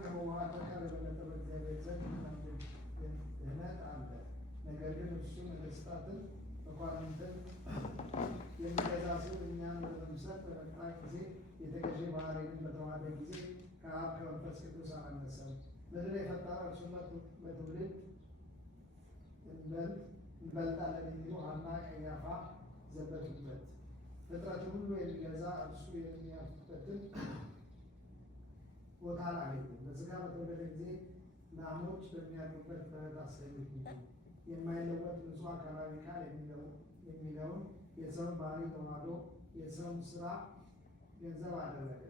ከመዋሃድ ጋር የበለጠ በእግዚአብሔር ዘንድ ድህነት አለ። ነገር ግን እሱ ነገሥታትን መኳንንትን የሚገዛ ሲሆን እኛን ወደ መምሰል በመጣ ጊዜ የተገዢ ባህሪን በተዋሃደ ጊዜ ከአብ ከመንፈስ ቅዱስ አላነሰም። ምድር የፈጠረ እርሱን በትውልድ እንበልጣለን የሚሉ ሐና ቀያፋ ዘበቱበት። ፍጥረቱ ሁሉ የሚገዛ እርሱ የሚያርፍበትን ቦታ አላገኘም። በሥጋ በተወለደ ጊዜ ላሞች በሚያድሩበት በረት አስገኙት እንጂ የማይለወጥ ንጹሕ አካላዊ ቃል የሚለውን የሰውን ባህሪ ተዋህዶ የሰውን ሥራ ገንዘብ አደረገ።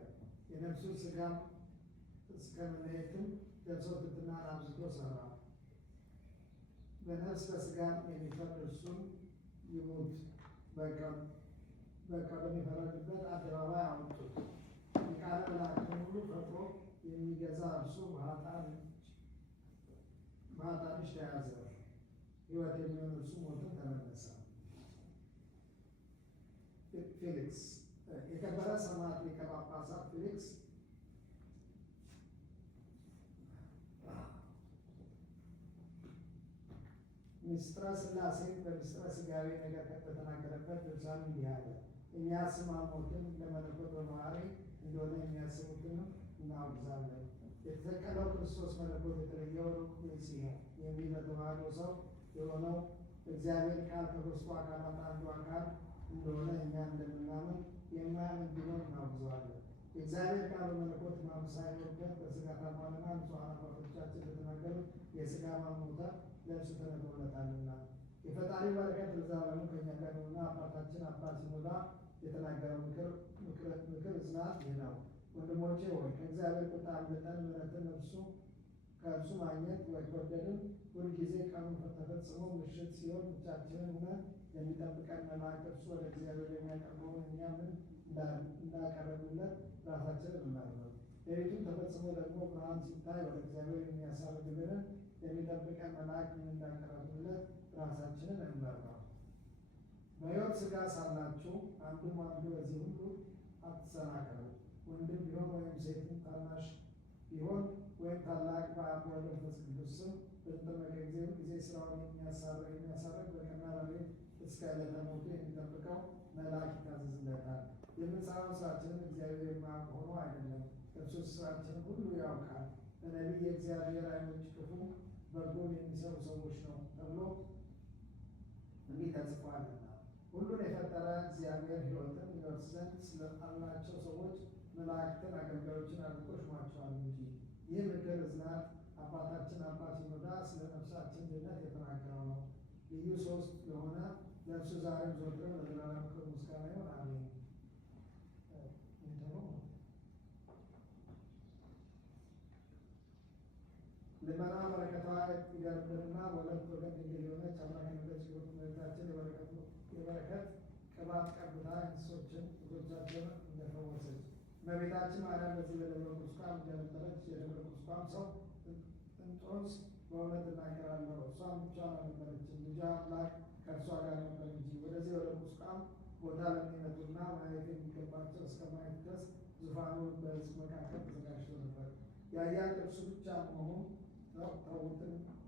የነፍሱን ሥጋ እስከ መለየትም ደርሶ ትሕትናን አብዝቶ ሠራ። በነፍስ በሥጋ የሚፈርድ እርሱን ይሙት በቃ በሚፈረድበት አደባባይ አወጡት። የቃለ መላእክትን ሁሉ ፈጥሮ የሚገዛ እርሱ በኃጥአን እጅ ተያዘ። ሕይወት የሚሆን እርሱ ሞትን ተመለሰ። ፌሊክስ የከበረ ሰማዕት ሊቀ ጳጳሳት ፌሊክስ ምስጢረ ሥላሴን በምስጢረ ሥጋዌ ነገር በተናገረበት ድርሳኑ እንዲህ አለ። እኛ ስማሞትን ለመለኮት በባህሪ እንደሆነ የሚያስቡትንም እናወግዛለን። የተሰቀለው ክርስቶስ መለኮት የተለየው ሩቅ ብእሲ ነው የሚል በተዋህዶ ሰው የሆነው እግዚአብሔር ቃል ከሦስቱ አካላት አንዱ አካል እንደሆነ እኛ እንደምናምን የማያምን ቢኖር እናወግዘዋለን። የእግዚአብሔር ቃል በመለኮት ሕማም ሳይኖርበት በሥጋ ታሟልና ንጹሐን አባቶቻችን እንደተናገሩት የሥጋ ሕማም ሞተ ለእርሱ ተነግሮለታልና። የፈጣሪ በረከት ለዘላለሙ ከእኛ ጋር ነውና አባታችን አባ ሲኖዳ የተናገረው ምክር እዝናት ይህ ነው። ወንድሞቼ ሆይ ከእግዚአብሔር ቁጣ አምልጠን ምሕረትን ከእርሱ ማግኘት ወደድን። ሁልጊዜ ቀኑ ተፈጽሞ ምሽት ሲሆን ብቻችንን ሆነን የሚጠብቀን መልአክ እርሱ ወደ እግዚአብሔር የሚያቀርበውን እኛ ምን እንዳቀረቡለት ራሳችንን እንመርምር። ሌሊቱን ተፈጽሞ ደግሞ ብርሃን ሲታይ ወደ እግዚአብሔር የሚያሳርግልንን የሚጠብቀን መልአክ ምን እንዳቀረቡለት ራሳችንን እንመርምር። በሕይወት ሥጋ ሳላችሁ አንዱም አንዱ በዚህ ሁሉ አትሰናከሉ። ወንድም ቢሆን ወይም ሴትም ታናሽ ቢሆን ወይም ታላቅ በአብ በወልድ በመንፈስ ቅዱስ ስም በተጠመቀ ጊዜ ሥራውን የሚያሳርግ በቀና ሌሊት እስከ ዕለተ ሞቱ የሚጠብቀው መልአክ ይታዘዝለታል። የምንሠራው ሥራችንን እግዚአብሔር የማያውቅ ሆኖ አይደለም፣ እርሱ ሥራችንን ሁሉ ያውቃል። በነቢይ የእግዚአብሔር ዓይኖች ክፉ በጎን የሚሰሩ ሰዎች ነው ተብሎ እንዲህ ተጽፏልና። ሁሉን የፈጠረ እግዚአብሔር ሕይወትን ይወርስ ዘንድ ስላላቸው ሰዎች መላእክትን አገልጋዮችን አድርጎ ሾሟቸዋል እንጂ። ይህ ምክር እዝናት አባታችን አባ ሲኖዳ ስለ ነፍሳችን ድነት የተናገረው ነው። ልዩ ሦስት የሆነ ለእርሱ ዛሬም ዘወትርም ለዘላለም ክብር ምስጋና ይሁን፣ አሜን። ልመና በረከቷ ይደርብንና በሁለት ወገን ድንግል የሆነች አምላክነቶች ሲሆኑ እመቤታችን የበረከት ቅባት ቀብታ እንስሶችን ልጆቻቸውን እንደፈወሰች እመቤታችን ማርያም በዚህ በደብረ ቁስቋም እንደነበረች የደብረ ቁስቋም ሰው እንጦንስ በእውነት እናገራለሁ እሷም ብቻዋን አልነበረችም፣ ልጇ አምላክ ከእርሷ ጋር ነበር እንጂ። ወደዚህ ወደ ቁስቋም ቦታ ለሚመጡና ማየት የሚገባቸው እስከ ማየት ድረስ ዙፋኑ በሕዝብ መካከል ተዘጋጅቶ ነበር። ያያል እርሱ ብቻ መሆኑን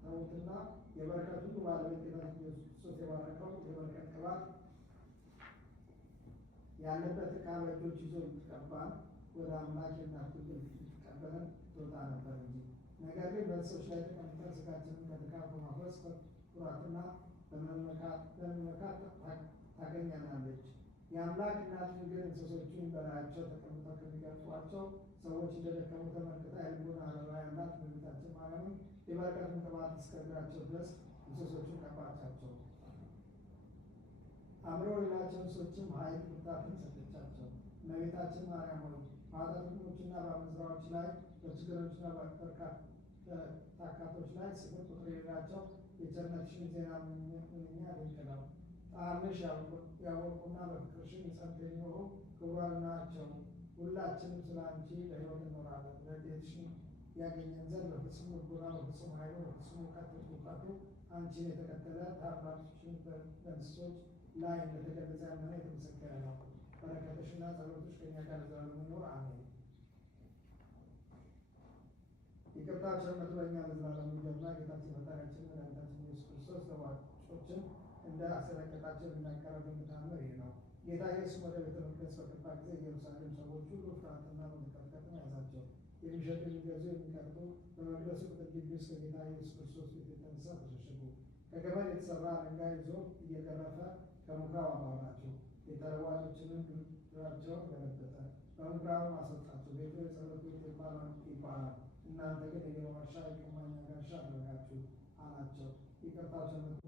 ተዉትና የበረከት ሁሉ ባለቤት ጌታችን ኢየሱስ ክርስቶስ የባረከው የበረከት ቅባት ያለበት ዕቃ በእጆች ይዞ ልትቀባን ወደ አምላክ የእናቱ ልትቀበለን ትወጣ ነበር እንጂ። ነገር ግን በእንስሶች ላይ ተቀምጠን ሥጋችንን ከድካም በማፍረስ ኩራትና በመመካት ታገኘናለች። የአምላክ እናት ግን እንስሶቹን በላያቸው ተቀምጠው ከሚገልጧቸው ሰዎች እንደደከሙ ተመልክታ የልቡን አበባ ያላት እመቤታችን ማርያምን የበረከቱን ቅባት እስከ እግራቸው ድረስ እንስሶቹን ቀባቻቸው። አምረው ሌላቸው እንስሶችም ኃይል ብርታትን ሰጠቻቸው። እመቤታችን ማርያም ሆይ በኃጢአተኞችና በአመንዝራዎች ላይ በችግረኞችና በታካቶች ላይ ስፍር ቁጥር የሌላቸው የቸርነትሽን ዜና ምንኛ ድንቅ ነው። ጣዕምሽ ያወቁና በፍቅርሽን የጸንተው የሚኖሩ ክቡራን ናቸው። ሁላችንም ስለ አንቺ በሕይወት እንኖራለን። ረድኤትሽን ያገኘን ዘንድ በፍጹም ልቡና በፍጹም ኃይሉ በፍጹም እውቀቱ አንቺን የተከተለ ታምራትሽን በእንስሶች ላይ እንደተገለጸ ያመነ የተመሰገነ ነው። በረከትሽና ጸሎትሽ ከእኛ ጋር ዘላለሙ ይኑር፣ አሜን። ይቅርታው ቸርነቱ በእኛ ለዘላለም ይደርና ጌታችን ፈጣሪያችን መድኃኒታችን ኢየሱስ ክርስቶስ ተዋጮችን እንደ አስረቀቃቸው የሚናቀረብን ተአምር ይህ ነው። ጌታ ኢየሱስ ወደ ቤተ መቅደስ በገባ ጊዜ የኢየሩሳሌም ሰዎች ሁሉ ፍርሃትና መንቀጥቀጥን ያዛቸው። የሚሸጡ የሚገዙ የሚቀርጡ በመቅደሱ ቅጥር ግቢ ውስጥ ከጌታ ኢየሱስ ክርስቶስ ፊት የተነሳ ተሸሸጉ። ከገመድ የተሰራ አለንጋ ይዞ እየገረፈ ከምኵራብ አባረራቸው። የተረዋጮችንም ግንባራቸውን ገለበጠ፣ በምኵራብም አስወጣቸው። ቤቱ የጸሎት ቤት ይባላል፣ እናንተ ግን የሌባ ዋሻ የቀማኛ ጋሻ አደረጋችሁ አላቸው። ይቅርታው ቸርነቱ